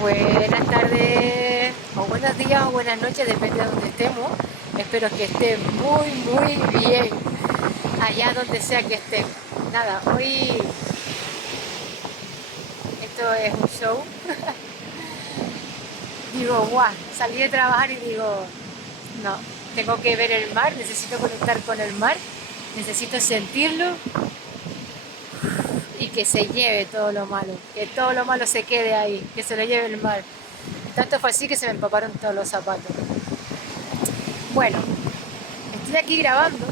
Buenas tardes, o buenos días o buenas noches, depende de donde estemos. Espero que estén muy bien, allá donde sea que estén. Nada, hoy esto es un show. Digo, guau, salí de trabajar y digo, no, tengo que ver el mar, necesito conectar con el mar, necesito sentirlo y que se lleve todo lo malo, que todo lo malo se quede ahí, que se lo lleve el mar. Tanto fue así que se me empaparon todos los zapatos. Bueno, estoy aquí grabando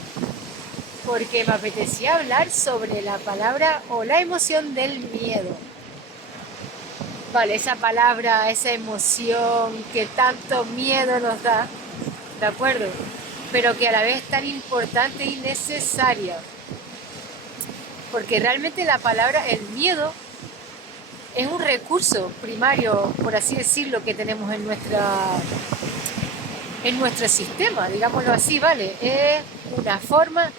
porque me apetecía hablar sobre la palabra o la emoción del miedo. Vale, esa palabra, esa emoción que tanto miedo nos da, ¿de acuerdo? Pero que a la vez es tan importante y necesaria. Porque realmente la palabra, el miedo, es un recurso primario, por así decirlo, que tenemos en nuestro sistema, digámoslo así, ¿vale? Es una forma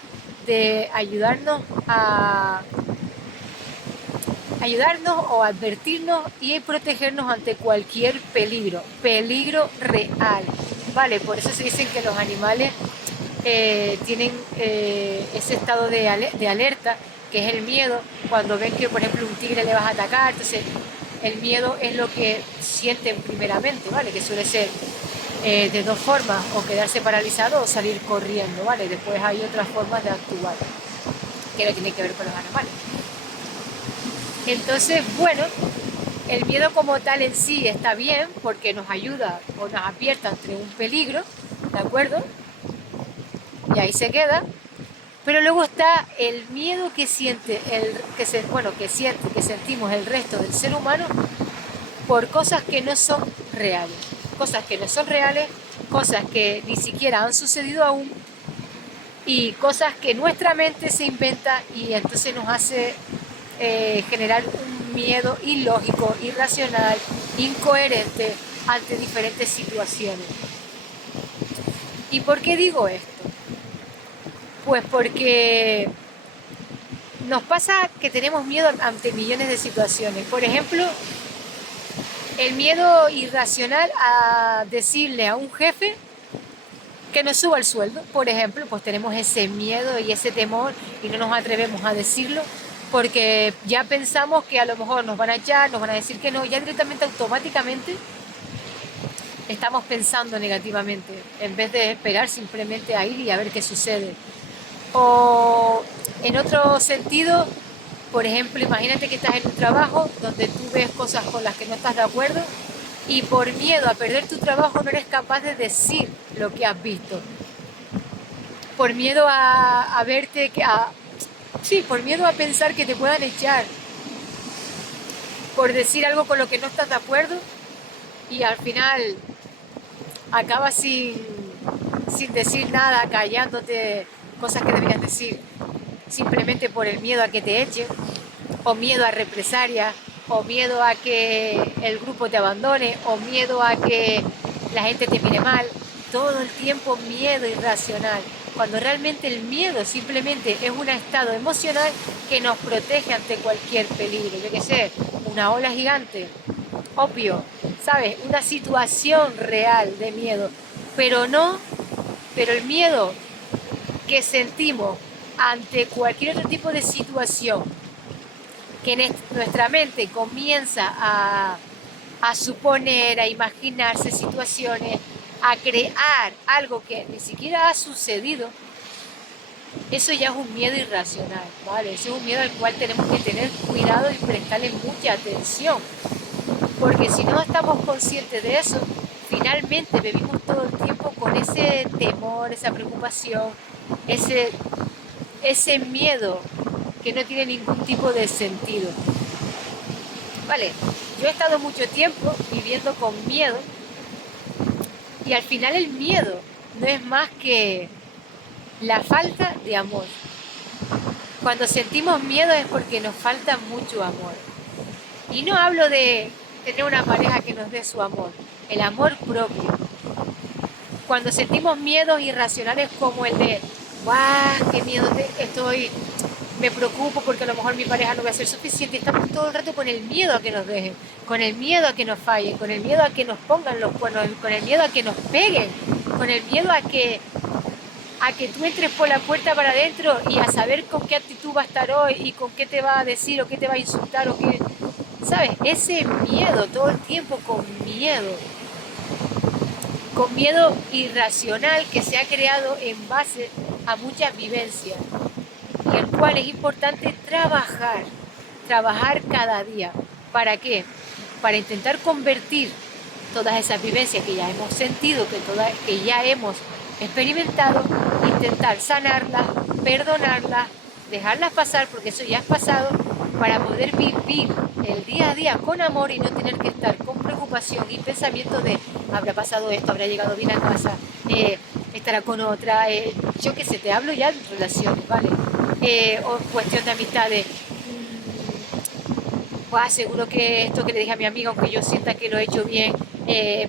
de ayudarnos o advertirnos y protegernos ante cualquier peligro real, ¿vale? Por eso se dicen que los animales tienen ese estado de alerta, que es el miedo, cuando ven que, por ejemplo, un tigre le vas a atacar, entonces el miedo es lo que sienten primeramente, ¿vale? Que suele ser de dos formas, o quedarse paralizado o salir corriendo, ¿vale? Después hay otras formas de actuar que no tienen que ver con los animales. Entonces, bueno, el miedo como tal en sí está bien porque nos ayuda o nos advierte ante un peligro, ¿de acuerdo? Y ahí se queda. Pero luego está el miedo que siente, que sentimos el resto del ser humano por cosas que no son reales. Cosas que no son reales, cosas que ni siquiera han sucedido aún y cosas que nuestra mente se inventa y entonces nos hace generar un miedo ilógico, irracional, incoherente ante diferentes situaciones. ¿Y por qué digo esto? Pues porque nos pasa que tenemos miedo ante millones de situaciones. Por ejemplo, el miedo irracional a decirle a un jefe que nos suba el sueldo, por ejemplo, pues tenemos ese miedo y ese temor y no nos atrevemos a decirlo porque ya pensamos que a lo mejor nos van a echar, nos van a decir que no, ya directamente automáticamente estamos pensando negativamente en vez de esperar simplemente a ir y a ver qué sucede. O en otro sentido, por ejemplo, imagínate que estás en un trabajo donde tú ves cosas con las que no estás de acuerdo y por miedo a perder tu trabajo no eres capaz de decir lo que has visto. Por miedo a verte, sí, por miedo a pensar que te puedan echar, por decir algo con lo que no estás de acuerdo y al final acabas sin decir nada, callándote cosas que deberías decir simplemente por el miedo a que te echen, o miedo a represalias, o miedo a que el grupo te abandone, o miedo a que la gente te mire mal. Todo el tiempo miedo irracional, cuando realmente el miedo simplemente es un estado emocional que nos protege ante cualquier peligro. Yo qué sé, una ola gigante, obvio, ¿sabes? Una situación real de miedo, pero no, pero el miedo que sentimos ante cualquier otro tipo de situación que en nuestra mente comienza a suponer, a imaginarse situaciones, a crear algo que ni siquiera ha sucedido, eso ya es un miedo irracional, ¿vale? Eso es un miedo al cual tenemos que tener cuidado y prestarle mucha atención, porque si no estamos conscientes de eso, finalmente vivimos todo el tiempo con ese temor, esa preocupación, ese, ese miedo que no tiene ningún tipo de sentido. Vale, yo he estado mucho tiempo viviendo con miedo y al final el miedo no es más que la falta de amor. Cuando sentimos miedo es porque nos falta mucho amor. Y no hablo de tener una pareja que nos dé su amor, el amor propio. Cuando sentimos miedos irracionales como el de, ¡guau! ¡Qué miedo estoy! me preocupo porque a lo mejor mi pareja no va a ser suficiente. Estamos todo el rato con el miedo a que nos dejen, con el miedo a que nos fallen, con el miedo a que nos pongan los cuernos, con el miedo a que nos peguen, con el miedo a que tú entres por la puerta para adentro y a saber con qué actitud va a estar hoy y con qué te va a decir o qué te va a insultar o qué, ¿sabes? Ese miedo, todo el tiempo con miedo irracional que se ha creado en base a muchas vivencias y el cual es importante trabajar cada día. ¿Para qué? Para intentar convertir todas esas vivencias que ya hemos sentido, que ya hemos experimentado, intentar sanarlas, perdonarlas, dejarlas pasar porque eso ya es pasado, para poder vivir el día a día con amor y no tener que estar con preocupación y pensamiento de habrá pasado esto, habrá llegado bien a casa, estará con otra, yo qué sé, te hablo ya de relaciones, ¿vale? O cuestión de amistades. Pues seguro que esto que le dije a mi amiga, aunque yo sienta que lo he hecho bien,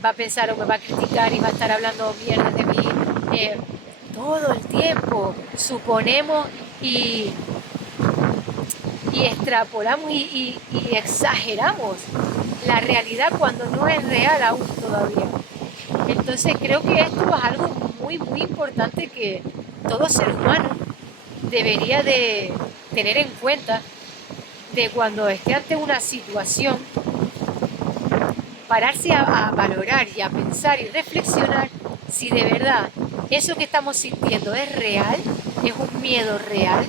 va a pensar o me va a criticar y va a estar hablando mierda de mí. Todo el tiempo suponemos y, y extrapolamos y exageramos la realidad cuando no es real aún todavía. Entonces creo que esto es algo muy, muy importante que todo ser humano debería de tener en cuenta, de cuando esté ante una situación, pararse a valorar y a pensar y reflexionar si de verdad eso que estamos sintiendo es real, es un miedo real,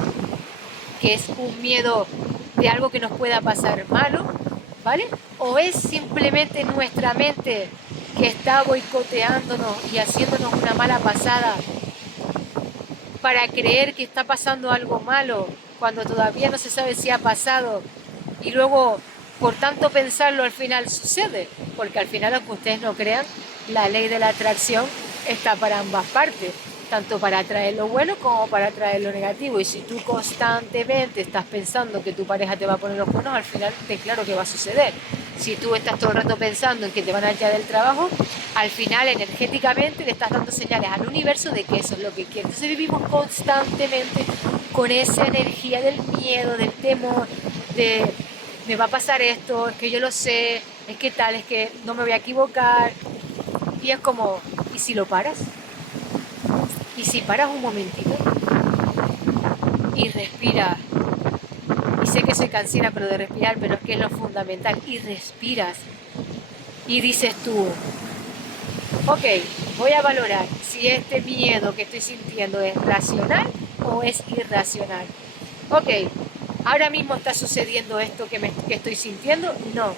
que es un miedo de algo que nos pueda pasar malo, ¿vale? O es simplemente nuestra mente que está boicoteándonos y haciéndonos una mala pasada para creer que está pasando algo malo cuando todavía no se sabe si ha pasado y luego por tanto pensarlo al final sucede, porque al final, aunque ustedes no crean, la ley de la atracción está para ambas partes, tanto para atraer lo bueno como para atraer lo negativo. Y si tú constantemente estás pensando que tu pareja te va a poner los cuernos, al final te claro que va a suceder. Si tú estás todo el rato pensando en que te van a echar del trabajo, al final energéticamente le estás dando señales al universo de que eso es lo que quieres. Entonces vivimos constantemente con esa energía del miedo, del temor, de me va a pasar esto, es que yo lo sé, es que tal, es que no me voy a equivocar. Y es como, ¿y si lo paras? ¿Y si paras un momentito y respiras? Y sé que soy cansina, pero de respirar, pero es que es lo fundamental. Y respiras y dices tú, ok, voy a valorar si este miedo que estoy sintiendo es racional o es irracional. Ok, ahora mismo está sucediendo esto que estoy sintiendo. No.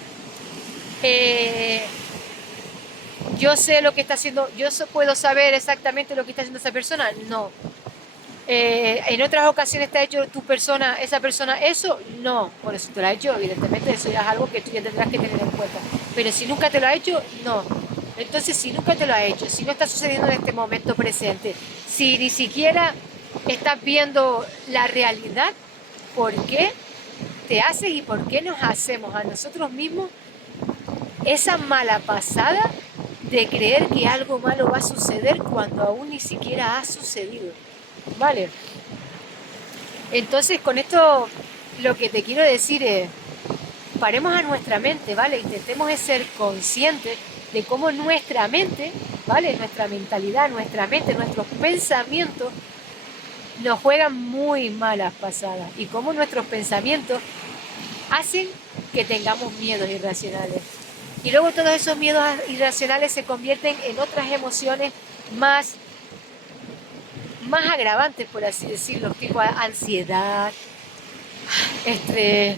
Yo sé lo que está haciendo, puedo saber exactamente lo que está haciendo esa persona. No. En otras ocasiones te ha hecho esa persona eso, no. Bueno, si te lo ha hecho, evidentemente eso ya es algo que tú ya tendrás que tener en cuenta. Pero si nunca te lo ha hecho, no. Entonces, si nunca te lo ha hecho, si no está sucediendo en este momento presente, si ni siquiera estás viendo la realidad, ¿por qué te haces y por qué nos hacemos a nosotros mismos esa mala pasada de creer que algo malo va a suceder cuando aún ni siquiera ha sucedido? ¿Vale? Entonces, con esto lo que te quiero decir es, paremos a nuestra mente, ¿vale? Intentemos ser conscientes de cómo nuestra mente, ¿vale? Nuestra mentalidad, nuestra mente, nuestros pensamientos nos juegan muy malas pasadas y cómo nuestros pensamientos hacen que tengamos miedos irracionales. Y luego todos esos miedos irracionales se convierten en otras emociones más agravantes, por así decirlo, tipo ansiedad, estrés,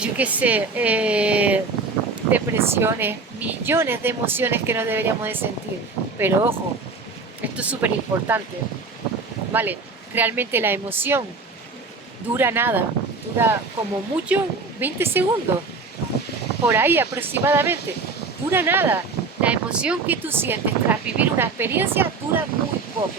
yo qué sé, depresiones, millones de emociones que no deberíamos de sentir. Pero ojo, esto es súper importante, ¿vale? Realmente la emoción dura nada, dura como mucho 20 segundos, por ahí aproximadamente, dura nada. La emoción que tú sientes tras vivir una experiencia dura muy poco.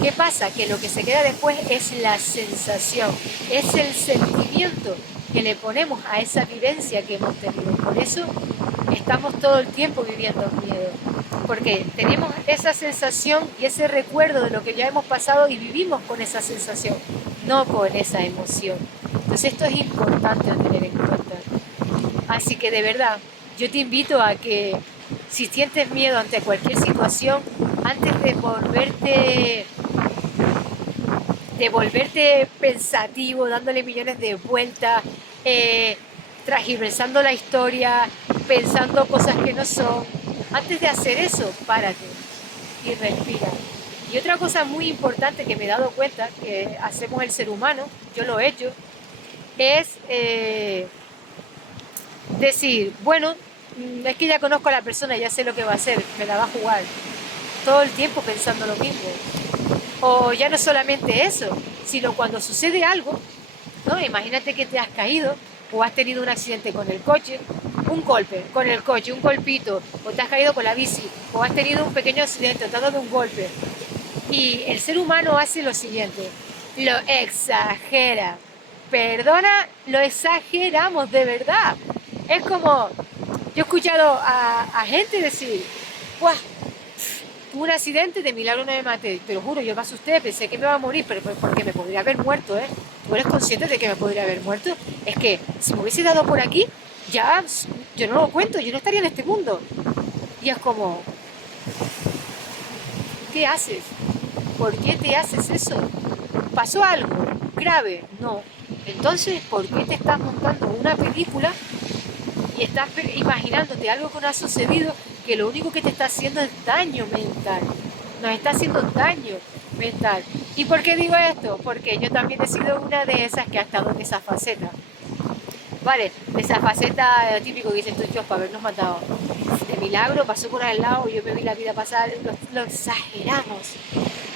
¿Qué pasa? Que lo que se queda después es la sensación, es el sentimiento que le ponemos a esa vivencia que hemos tenido. Por eso estamos todo el tiempo viviendo miedo, porque tenemos esa sensación y ese recuerdo de lo que ya hemos pasado y vivimos con esa sensación no con esa emoción. Entonces esto es importante a tener en cuenta. Así que de verdad, yo te invito a que si sientes miedo ante cualquier situación, antes de volverte pensativo, dándole millones de vueltas, eh, transgiversando la historia, pensando cosas que no son, antes de hacer eso, párate y respira. Y otra cosa muy importante que me he dado cuenta que hacemos el ser humano, yo lo he hecho, es decir, bueno, es que ya conozco a la persona, ya sé lo que va a hacer, me la va a jugar. Todo el tiempo pensando lo mismo. O ya no solamente eso, sino cuando sucede algo, ¿no? Imagínate que te has caído o has tenido un accidente con el coche, un golpe con el coche, un golpito, o te has caído con la bici, o has tenido un pequeño accidente, o te has dado un golpe. Y el ser humano hace lo siguiente, lo exagera. Perdona, lo exageramos de verdad. Es como, yo he escuchado a gente decir, ¡guau! Tuve un accidente, de milagro no me maté. Te lo juro, yo me asusté, pensé que me iba a morir, pero porque me podría haber muerto, ¿eh? ¿Tú eres consciente de que me podría haber muerto? Es que si me hubiese dado por aquí, ya yo no lo cuento, yo no estaría en este mundo. Y es como, ¿qué haces? ¿Por qué te haces eso? ¿Pasó algo grave? No. Entonces, ¿por qué te estás montando una película y estás imaginándote algo que no ha sucedido, que lo único que te está haciendo es daño mental? Nos está haciendo daño mental. ¿Y por qué digo esto? Porque yo también he sido una de esas que ha estado en esa faceta. Vale, de esa faceta típico que dicen tú, Dios, para habernos matado. De milagro pasó por al lado, yo me vi la vida pasar, lo exageramos.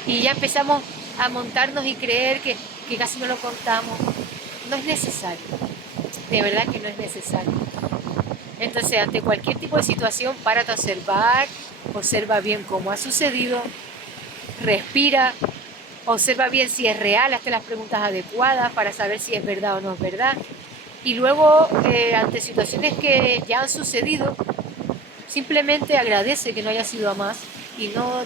Y ya empezamos a montarnos y creer que casi no lo contamos. No es necesario, de verdad que no es necesario. Entonces, ante cualquier tipo de situación, párate a observar, observa bien cómo ha sucedido, respira, observa bien si es real, hazte las preguntas adecuadas para saber si es verdad o no es verdad. Y luego, ante situaciones que ya han sucedido, simplemente agradece que no haya sido a más y no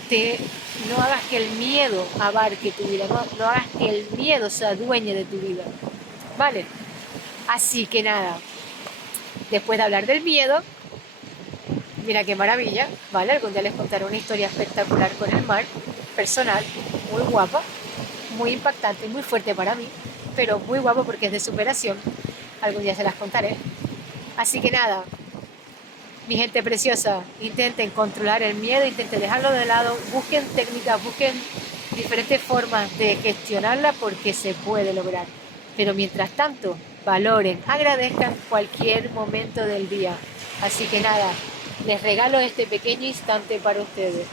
hagas que el miedo abarque tu vida, no hagas que el miedo se adueñe de tu vida. ¿Vale? Así que nada, después de hablar del miedo, mira qué maravilla, ¿vale? Algún día les contaré una historia espectacular con el mar, personal, muy guapa, muy impactante, muy fuerte para mí, pero muy guapo porque es de superación. Algún día se las contaré. Así que nada, mi gente preciosa, intenten controlar el miedo, intenten dejarlo de lado, busquen técnicas, busquen diferentes formas de gestionarla porque se puede lograr. Pero mientras tanto, valoren, agradezcan cualquier momento del día. Así que nada, les regalo este pequeño instante para ustedes.